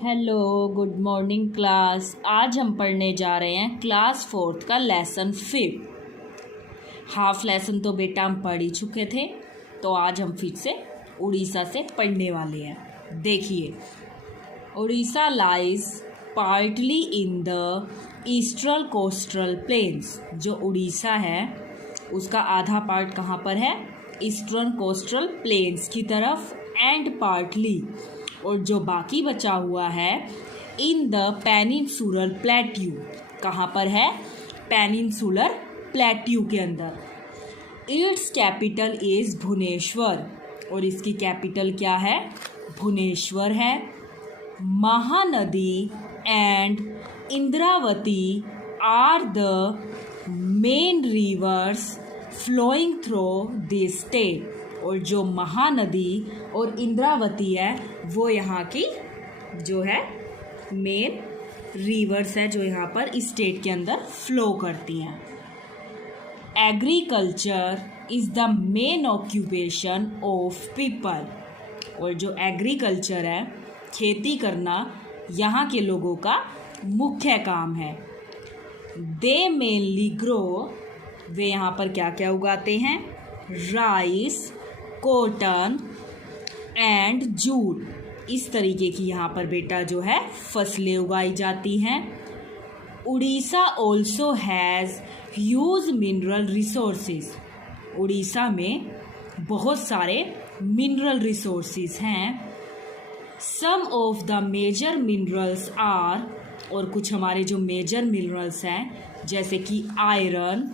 Hello, good morning class. आज हम पढ़ने जा रहे हैं क्लास 4th का लेसन 5। हाफ लेसन तो बेटा हम पढ़ ही चुके थे, तो आज हम फिर से उड़ीसा से पढ़ने वाले हैं। देखिए, Orissa lies partly in the eastern coastal planes. जो उड़ीसा है उसका आधा पार्ट कहाँ पर है? ईस्टर्न कोस्टल प्लेन्स की तरफ, एंड पार्टली, और जो बाकी बचा हुआ है इन द पेनिनसुलर प्लेट्यू। कहाँ पर है? पेनिनसुलर प्लेट्यू के अंदर। इट्स कैपिटल इज भुवनेश्वर, और इसकी कैपिटल क्या है? भुवनेश्वर है। Mahanadi and Indravati are the main rivers flowing through this state. और जो महानदी और इंद्रावती है वो यहाँ की जो है मेन रिवर्स है, जो यहाँ पर इस स्टेट के अंदर फ्लो करती हैं। Agriculture is the main occupation of people. और जो एग्रीकल्चर है, खेती करना, यहाँ के लोगों का मुख्य काम है। दे मेनली ग्रो, वे यहाँ पर क्या क्या उगाते हैं? Rice, cotton and jute. इस तरीके की यहाँ पर बेटा जो है फसलें उगाई जाती हैं। Orissa also has huge mineral resources. Orissa में बहुत सारे मिनरल रिसोर्सेज हैं। Some of the major minerals are, और कुछ हमारे जो मेजर मिनरल्स हैं जैसे कि iron,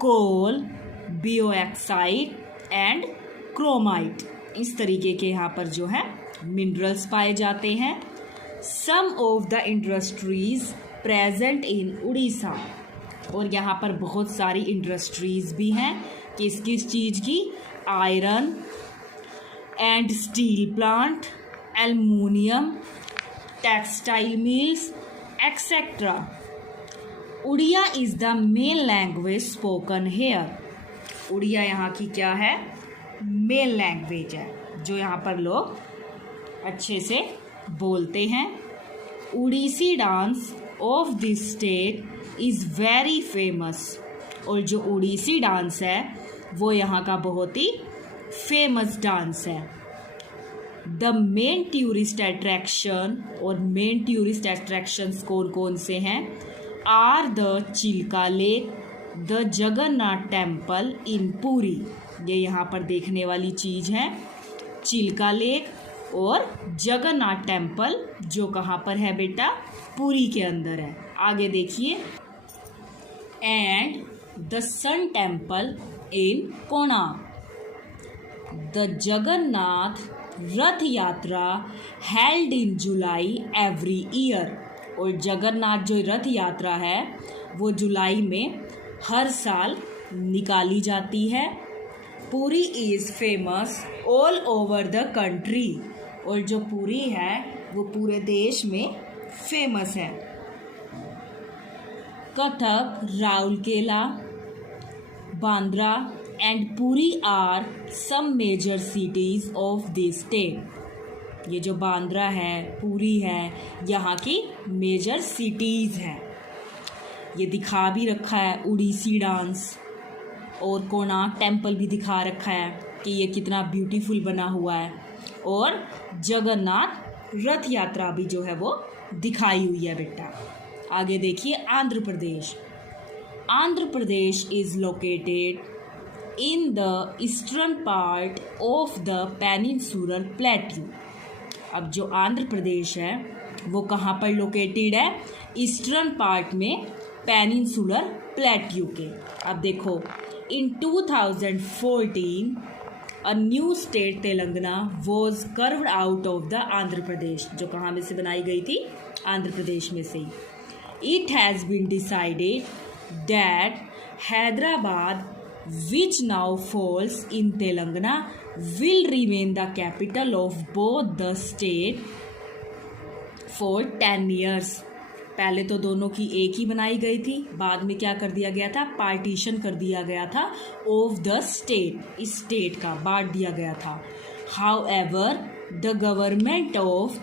coal, bauxite and chromite. इस तरीके के यहाँ पर जो है मिनरल्स पाए जाते हैं। Some of the industries present in Orissa, और यहाँ पर बहुत सारी इंडस्ट्रीज भी हैं। किस किस चीज़ की? Iron and steel plant, aluminium, textile mills etcetera. Odia is the main language spoken here. Odia यहाँ की क्या है? मेन लैंग्वेज है, जो यहाँ पर लोग अच्छे से बोलते हैं। Odissi dance of this state is very famous. और जो उड़ीसी डांस है वो यहाँ का बहुत ही फेमस डांस है। द मेन टूरिस्ट अट्रैक्शन, और मेन टूरिस्ट अट्रैक्शंस कौन कौन से हैं? Are the Chilka lake, the Jagannath temple in Puri. ये यहाँ पर देखने वाली चीज़ है, चिल्का लेक और जगन्नाथ टेम्पल, जो कहाँ पर है बेटा? पुरी के अंदर है। आगे देखिए, and the sun temple in Konark. The Jagannath Rath Yatra held in July every year. और जगन्नाथ जो रथ यात्रा है वो जुलाई में हर साल निकाली जाती है। Puri is famous all over the country. और जो पुरी है वो पूरे देश में फेमस है। Cuttack, Rourkela, Bandra and Puri are some major cities of this state. ये जो बांद्रा है, पुरी है, यहाँ की मेजर सिटीज़ हैं। ये दिखा भी रखा है उड़ीसी डांस, और कोणार्क टेम्पल भी दिखा रखा है कि ये कितना ब्यूटीफुल बना हुआ है, और जगन्नाथ रथ यात्रा भी जो है वो दिखाई हुई है बेटा। आगे देखिए, Andhra Pradesh. Andhra Pradesh is located in the eastern part of the peninsular plateau. अब जो आंध्र प्रदेश है वो कहाँ पर लोकेटेड है? ईस्टर्न पार्ट में पेनिनसुलर प्लेट्यू के। अब देखो, in 2014 a new state Telangana was carved out of the Andhra Pradesh. जो कहाँ में से बनाई गई थी? आंध्र प्रदेश में से ही। It has been decided that Hyderabad, which now falls in Telangana, will remain the capital of both the state for 10 years. पहले तो दोनों की एक ही बनाई गई थी, बाद में क्या कर दिया गया था? पार्टीशन कर दिया गया था ऑफ द स्टेट। इस स्टेट का बांट दिया गया था। How ever the government of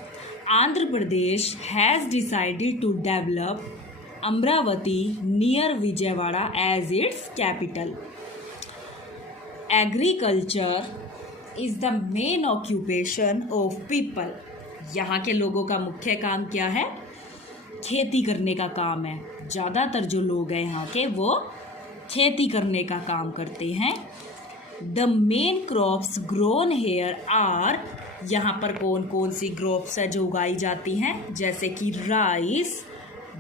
Andhra Pradesh has decided to develop Amravati near Vijayawada as its capital. Agriculture is the main occupation of people. यहाँ के लोगों का मुख्य काम क्या है? खेती करने का काम है. ज़्यादातर जो लोग हैं यहाँ के वो खेती करने का काम करते हैं. The main crops grown here are, यहाँ पर कौन कौन सी क्रॉप्स है जो उगाई जाती हैं, जैसे कि राइस,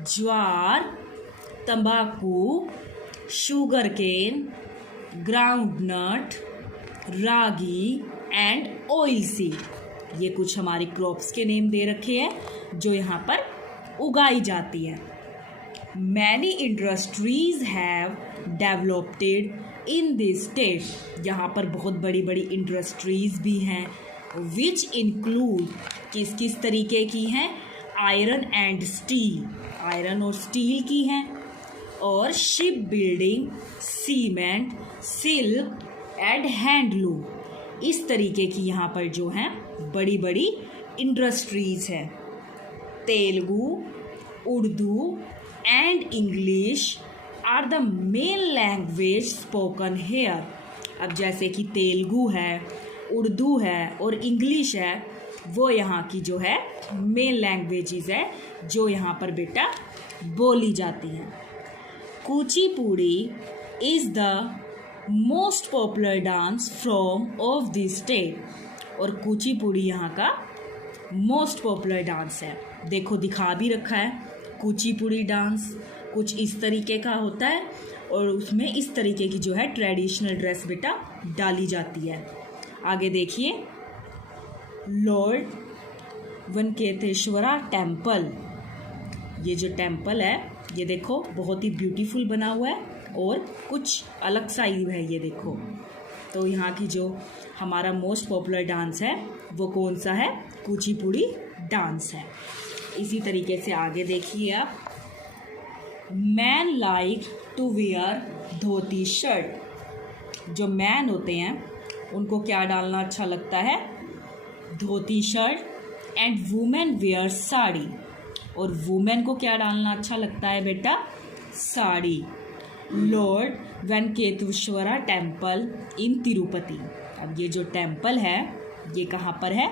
ज्वार, तंबाकू, sugar cane, groundnut, ragi and oil seed. ये कुछ हमारी क्रॉप्स के नेम दे रखे हैं जो यहाँ पर उगाई जाती है. Many industries have developed in this state. यहाँ पर बहुत बड़ी बड़ी इंडस्ट्रीज भी हैं विच इंक्लूड, किस किस तरीके की हैं, आयरन एंड स्टील, आयरन और स्टील की हैं, और ship building, cement, silk and handloom. इस तरीके की यहाँ पर जो हैं बड़ी बड़ी इंडस्ट्रीज हैं. Telugu, Urdu and English are the main language spoken here. अब जैसे कि तेलुगु है, उर्दू है और इंग्लिश है, वो यहाँ की जो है मेन लैंग्वेजेस है जो यहाँ पर बेटा बोली जाती हैं. Kuchipudi is the most popular dance form of this state. और कुचिपुड़ी यहाँ का मोस्ट पॉपुलर डांस है. देखो दिखा भी रखा है. कुचिपुड़ी डांस कुछ इस तरीके का होता है और उसमें इस तरीके की जो है ट्रेडिशनल ड्रेस बेटा डाली जाती है. आगे देखिए, लॉर्ड वेंकटेश्वरा टेम्पल. ये जो टेम्पल है ये देखो बहुत ही ब्यूटीफुल बना हुआ है और कुछ अलग सा ही है. ये देखो, तो यहाँ की जो हमारा मोस्ट पॉपुलर डांस है वो कौन सा है? कुचिपुड़ी डांस है. इसी तरीके से आगे देखिए आप, man like to wear dhoti shirt. जो मैन होते हैं उनको क्या डालना अच्छा लगता है? Dhoti shirt. And women wear sari. और वुमेन को क्या डालना अच्छा लगता है बेटा? Sari. Lord Venkateshwara temple in Tirupati. अब ये जो टेम्पल है ये कहाँ पर है?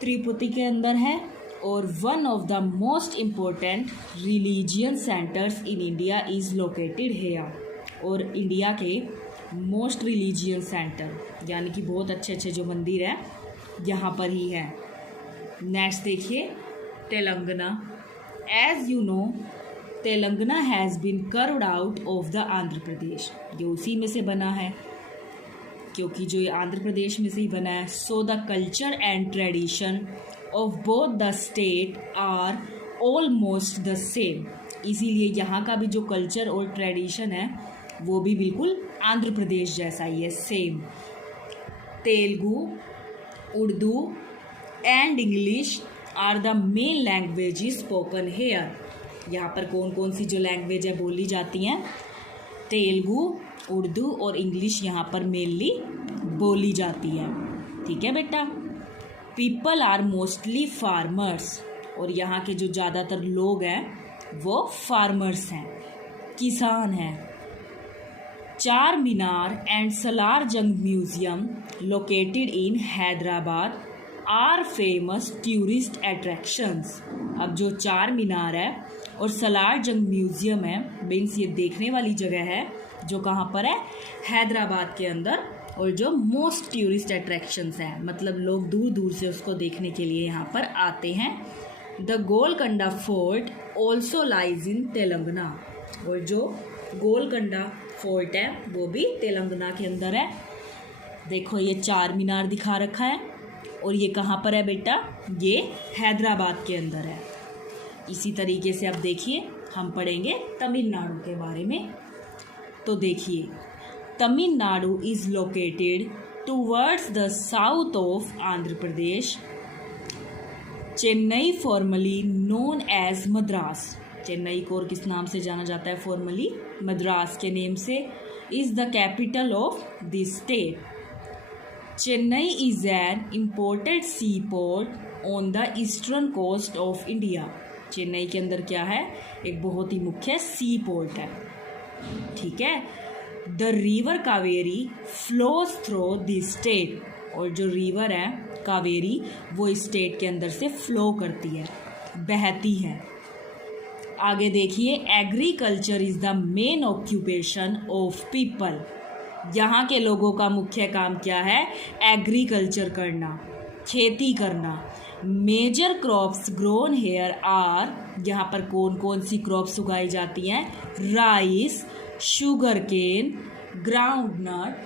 तिरुपति के अंदर है. और one of the most important religion centres in India is located here. और इंडिया के मोस्ट रिलीजियन सेंटर यानी कि बहुत अच्छे अच्छे जो मंदिर हैं यहाँ पर ही है. नेक्स्ट देखिए, Telangana. As you know Telangana has been carved out of the Andhra Pradesh. ये उसी में से बना है क्योंकि जो ये आंध्र प्रदेश में से ही बना है. So the culture and tradition of both the state are almost the same. इसीलिए यहाँ का भी जो कल्चर और ट्रेडिशन है वो भी बिल्कुल आंध्र प्रदेश जैसा ही है, same. Telugu, Urdu and English are the main languages spoken here. यहाँ पर कौन कौन सी जो लैंग्वेज है बोली जाती हैं? तेलुगु, उर्दू और इंग्लिश यहाँ पर मेनली बोली जाती है. ठीक है बेटा. People are mostly farmers. और यहाँ के जो ज़्यादातर लोग हैं वो फार्मर्स हैं, किसान हैं. चार मीनार and Salar Jung museum located in Hyderabad are famous tourist attractions. अब जो चार मीनार है और सलार जंग म्यूजियम है, मीन्स ये देखने वाली जगह है जो कहाँ पर है? हैदराबाद के अंदर. और जो मोस्ट टूरिस्ट अट्रैक्शंस हैं, मतलब लोग दूर दूर से उसको देखने के लिए यहाँ पर आते हैं. The Golconda fort also lies in Telangana. और जो गोलकंडा फोर्ट है वो भी तेलंगाना के अंदर है. देखो ये चार मीनार दिखा रखा है और ये कहाँ पर है बेटा? ये हैदराबाद के अंदर है. इसी तरीके से अब देखिए हम पढ़ेंगे तमिलनाडु के बारे में. तो देखिए, Tamil Nadu is located towards the south of Andhra Pradesh. Chennai formerly known as Madras. Chennai को और किस नाम से जाना जाता है? फॉर्मली मद्रास के नेम से. Is the capital of this state. Chennai is an imported sea port on the eastern coast of India. Chennai के अंदर क्या है, एक बहुत ही मुख्य सी पोर्ट है, ठीक है। The river Kaveri flows through the state, और जो रिवर है कावेरी वो स्टेट के अंदर से फ्लो करती है, बहती है। आगे देखिए, agriculture is the main occupation of people. यहाँ के लोगों का मुख्य काम क्या है, एग्रीकल्चर करना, खेती करना। Major crops grown here are, यहाँ पर कौन कौन सी क्रॉप्स उगाई जाती हैं, rice, sugar cane, groundnut,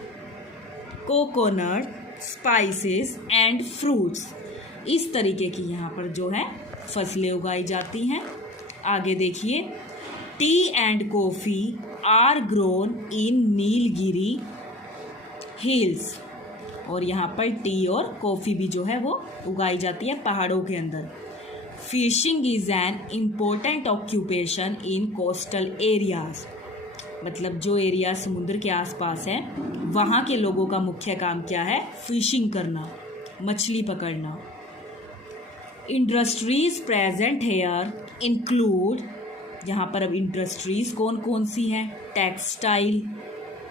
coconut, spices and fruits. इस तरीके की यहाँ पर जो है फसलें उगाई जाती हैं। आगे देखिए, tea and coffee are grown in Nilgiri hills, और यहाँ पर टी और कॉफ़ी भी जो है वो उगाई जाती है पहाड़ों के अंदर। Fishing is an important occupation in coastal areas, मतलब जो एरिया समुद्र के आसपास हैं वहाँ के लोगों का मुख्य काम क्या है, फिशिंग करना, मछली पकड़ना। इंडस्ट्रीज प्रेजेंट हेयर इंक्लूड, यहाँ पर अब इंडस्ट्रीज कौन कौन सी हैं, textile,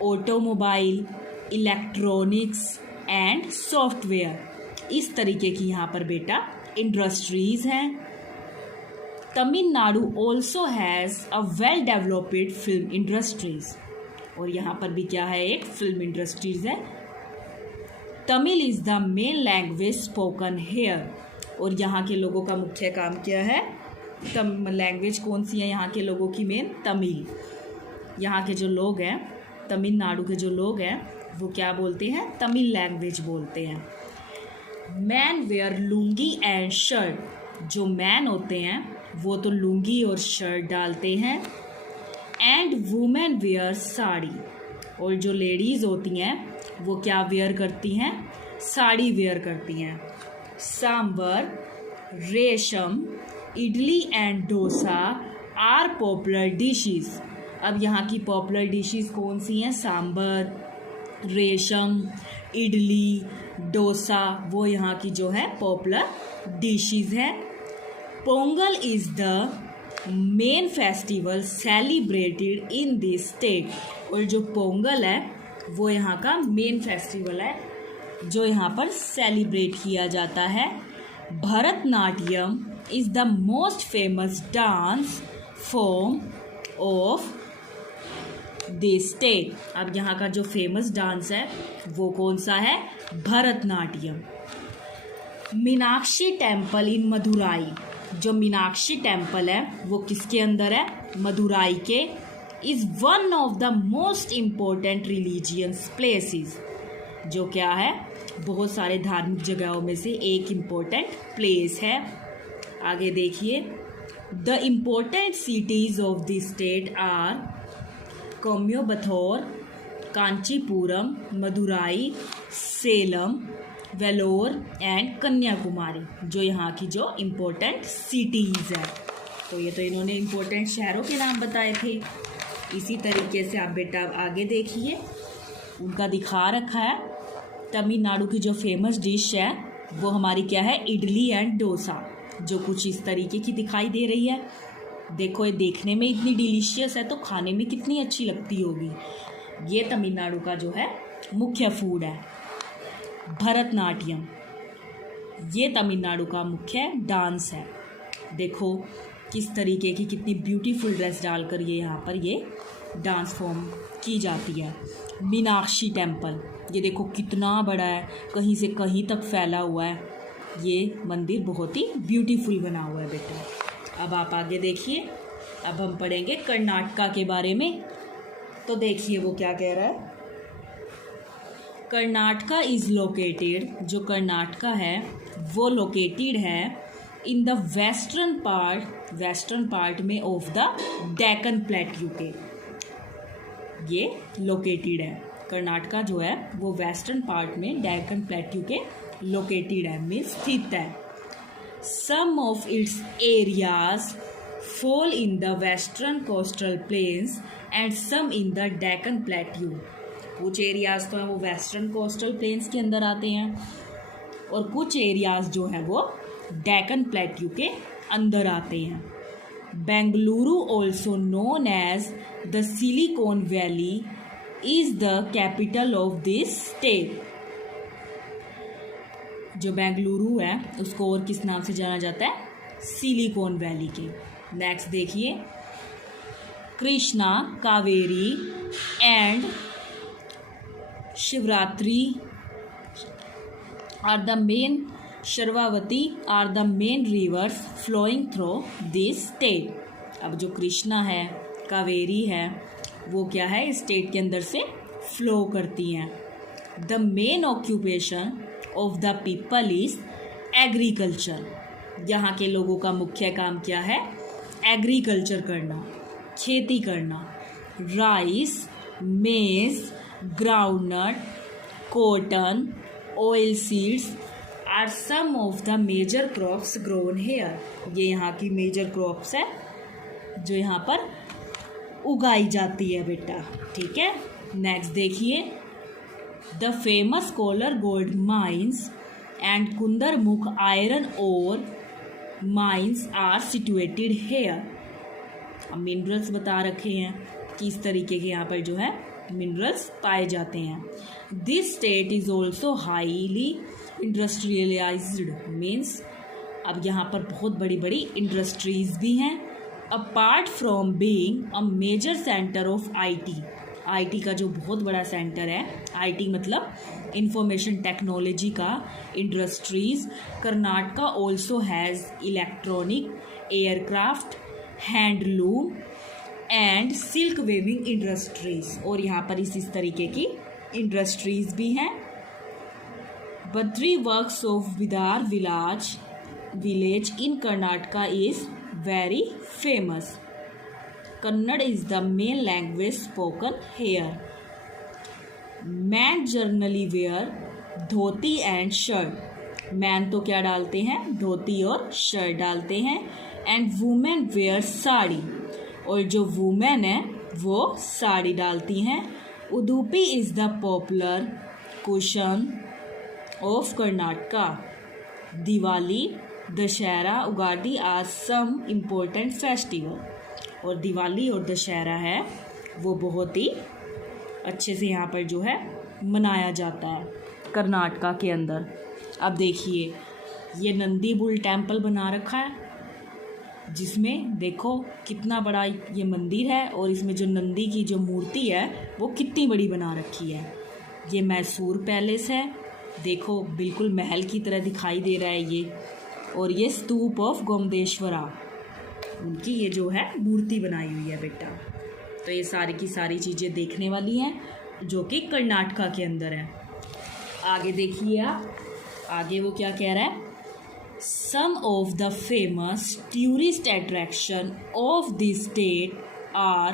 automobile, electronics and software. इस तरीके की यहाँ पर बेटा इंडस्ट्रीज हैं। Tamil Nadu also has a well developed film industries, और यहाँ पर भी क्या है, एक फिल्म इंडस्ट्रीज है। Tamil is the main language spoken here, और यहाँ के लोगों का मुख्य काम क्या है, लैंग्वेज कौन सी है यहाँ के लोगों की, मेन तमिल। यहाँ के जो लोग हैं, तमिलनाडु के जो लोग हैं वो क्या बोलते हैं, तमिल लैंग्वेज बोलते हैं। Man wear lungi and shirt, जो मैन होते हैं वो तो लुंगी और शर्ट डालते हैं। एंड वुमेन वेयर साड़ी, और जो लेडीज़ होती हैं वो क्या वेयर करती हैं, साड़ी वेयर करती हैं। Sambar, rasam, idli and dosa are popular dishes. अब यहाँ की पॉपुलर डिशेस कौन सी हैं, सांबर, रेशम, इडली, डोसा, वो यहाँ की जो है पॉपुलर डिशेस हैं। Pongal is the main festival celebrated in this state, और जो पोंगल है वो यहाँ का मेन फेस्टिवल है जो यहाँ पर सेलिब्रेट किया जाता है। Bharatanatyam is the most famous dance form of this state. अब यहाँ का जो फेमस डांस है वो कौन सा है, भरतनाट्यम। मीनाक्षी टेम्पल इन मदुराई, जो मीनाक्षी टेम्पल है वो किसके अंदर है, मदुराई के। Is one of the most important religious places, जो क्या है, बहुत सारे धार्मिक जगहों में से एक इम्पोर्टेंट प्लेस है। आगे देखिए, the important cities of the state are Coimbatore, Kanchipuram, Madurai, Salem, Vellore and Kanyakumari, जो यहाँ की जो इम्पोर्टेंट सिटीज़ है। तो ये तो इन्होंने इम्पोर्टेंट शहरों के नाम बताए थे। इसी तरीके से आप बेटा आगे देखिए, उनका दिखा रखा है। तमिलनाडु की जो फेमस डिश है वो हमारी क्या है, इडली एंड डोसा, जो कुछ इस तरीके की दिखाई दे रही है। देखो, ये देखने में इतनी डिलीशियस है तो खाने में कितनी अच्छी लगती होगी। ये तमिलनाडु का जो है मुख्य फूड है। भरतनाट्यम, ये तमिलनाडु का मुख्य डांस है। देखो किस तरीके की, कितनी ब्यूटीफुल ड्रेस डालकर ये यहाँ पर ये डांस फॉर्म की जाती है। मीनाक्षी टेम्पल, ये देखो कितना बड़ा है, कहीं से कहीं तक फैला हुआ है। ये मंदिर बहुत ही ब्यूटीफुल बना हुआ है बेटा। अब आप आगे देखिए, अब हम पढ़ेंगे कर्नाटका के बारे में। तो देखिए वो क्या कह रहा है, कर्नाटका इज़ लोकेटेड, जो कर्नाटका है वो लोकेटेड है इन द वेस्टर्न पार्ट में ऑफ द डेक्कन प्लेट्यू के। ये लोकेटेड है, कर्नाटका जो है वो वेस्टर्न पार्ट में डेक्कन प्लेट्यू के लोकेटेड है, में स्थित है। Some of its areas fall in the western coastal plains and some in the Deccan plateau, कुछ एरियाज़ तो हैं वो वेस्टर्न कोस्टल प्लेन्स के अंदर आते हैं और कुछ एरियाज़ जो हैं वो डेक्कन प्लेट्यू के अंदर आते हैं। Bengaluru also known as the Silicon Valley is the capital of this state. जो बेंगलुरु है उसको और किस नाम से जाना जाता है? सिलिकॉन वैली के। नेक्स्ट देखिए, Krishna, Kaveri and Shivratri are the main Sharavati are the main rivers flowing through this state. अब जो कृष्णा है, कावेरी है, वो क्या है? इस स्टेट के अंदर से फ्लो करती हैं। The main occupation of the people is agriculture. यहाँ के लोगों का मुख्य काम क्या है? एग्रीकल्चर करना, खेती करना। Rice, maize, groundnut, cotton, oil seeds are some of the major crops grown here. ये यहाँ की मेजर क्रॉप्स है जो यहाँ पर उगाई जाती है बेटा, ठीक है। नेक्स्ट देखिए, the famous Kolar gold mines and Kudremukh iron ore mines are situated here. अब मिनरल्स बता रखे हैं कि इस तरीके के यहाँ पर जो है मिनरल्स पाए जाते हैं। This state is also highly industrialised, means अब यहाँ पर बहुत बड़ी बड़ी इंडस्ट्रीज भी हैं। Apart from being a major centre of IT का जो बहुत बड़ा सेंटर है, आईटी मतलब इंफॉर्मेशन टेक्नोलॉजी का industries, Karnataka also has electronic, aircraft, handloom and silk weaving industries. और यहाँ पर इस तरीके की इंडस्ट्रीज भी हैं। Bidri works of Bidar village in Karnataka is very famous. Kannada is the main language spoken here. Man generally wear dhoti and shirt. Man तो क्या डालते हैं? धोती और शर्ट डालते हैं। एंड वुमेन वेयर साड़ी, और जो वुमेन है वो साड़ी डालती हैं। Udupi is the popular cuisine of Karnataka. Diwali, Dussehra, Ugadi are some important festival. और दिवाली और दशहरा है वो बहुत ही अच्छे से यहाँ पर जो है मनाया जाता है कर्नाटका के अंदर। अब देखिए, ये नंदी बुल टेम्पल बना रखा है जिसमें देखो कितना बड़ा ये मंदिर है और इसमें जो नंदी की जो मूर्ति है वो कितनी बड़ी बना रखी है। ये मैसूर पैलेस है, देखो बिल्कुल महल की तरह दिखाई दे रहा है ये। और ये स्तूप ऑफ गोमदेश्वरा, उनकी ये जो है मूर्ति बनाई हुई है बेटा। तो ये सारी की सारी चीज़ें देखने वाली हैं जो कि कर्नाटका के अंदर है। आगे देखिए आप, आगे वो क्या कह रहा है? Some of the famous tourist attraction of this state are,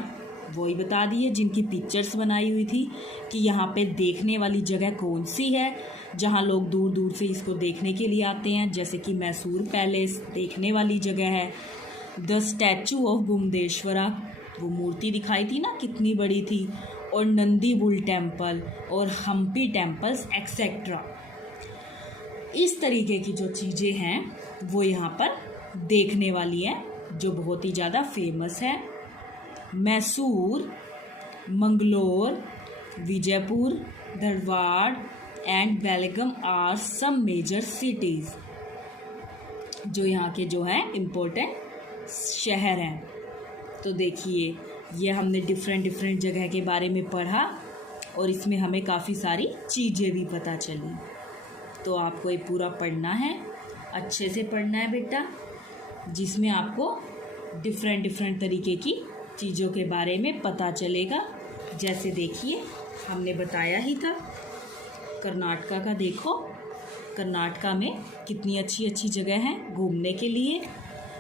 वही बता दिए जिनकी पिक्चर्स बनाई हुई थी कि यहाँ पे देखने वाली जगह कौन सी है जहाँ लोग दूर दूर से इसको देखने के लिए आते हैं। जैसे कि मैसूर पैलेस देखने वाली जगह है। द स्टैचू ऑफ बुमदेश्वरा, वो मूर्ति दिखाई थी ना कितनी बड़ी थी। और नंदी बुल टेम्पल और हम्पी टेम्पल्स एक्सेट्रा। इस तरीके की जो चीज़ें हैं वो यहाँ पर देखने वाली हैं जो बहुत ही ज़्यादा फेमस है। Mysore, Mangalore, Vijayapura, Dharwad and Belgaum are some major cities, जो यहाँ के जो हैं इम्पोर्टेंट शहर हैं। तो देखिए, ये हमने डिफरेंट जगह के बारे में पढ़ा और इसमें हमें काफ़ी सारी चीज़ें भी पता चली। तो आपको ये पूरा पढ़ना है, अच्छे से पढ़ना है बेटा, जिसमें आपको डिफरेंट तरीके की चीज़ों के बारे में पता चलेगा। जैसे देखिए, हमने बताया ही था कर्नाटका का, देखो कर्नाटका में कितनी अच्छी जगह हैं घूमने के लिए।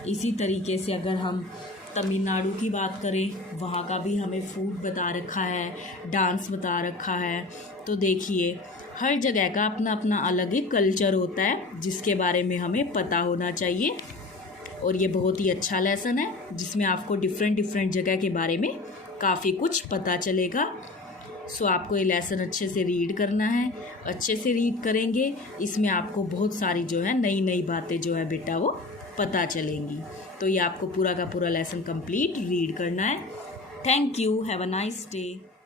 इसी तरीके से अगर हम तमिलनाडु की बात करें, वहाँ का भी हमें फूड बता रखा है, डांस बता रखा है। तो देखिए, हर जगह का अपना अपना अलग ही कल्चर होता है जिसके बारे में हमें पता होना चाहिए। और ये बहुत ही अच्छा लेसन है जिसमें आपको डिफरेंट जगह के बारे में काफ़ी कुछ पता चलेगा। सो आपको ये लेसन अच्छे से रीड करना है। अच्छे से रीड करेंगे, इसमें आपको बहुत सारी जो है नई नई बातें जो है बेटा वो पता चलेंगी। तो ये आपको पूरा का पूरा लेसन कंप्लीट रीड करना है। Thank you, have a nice day.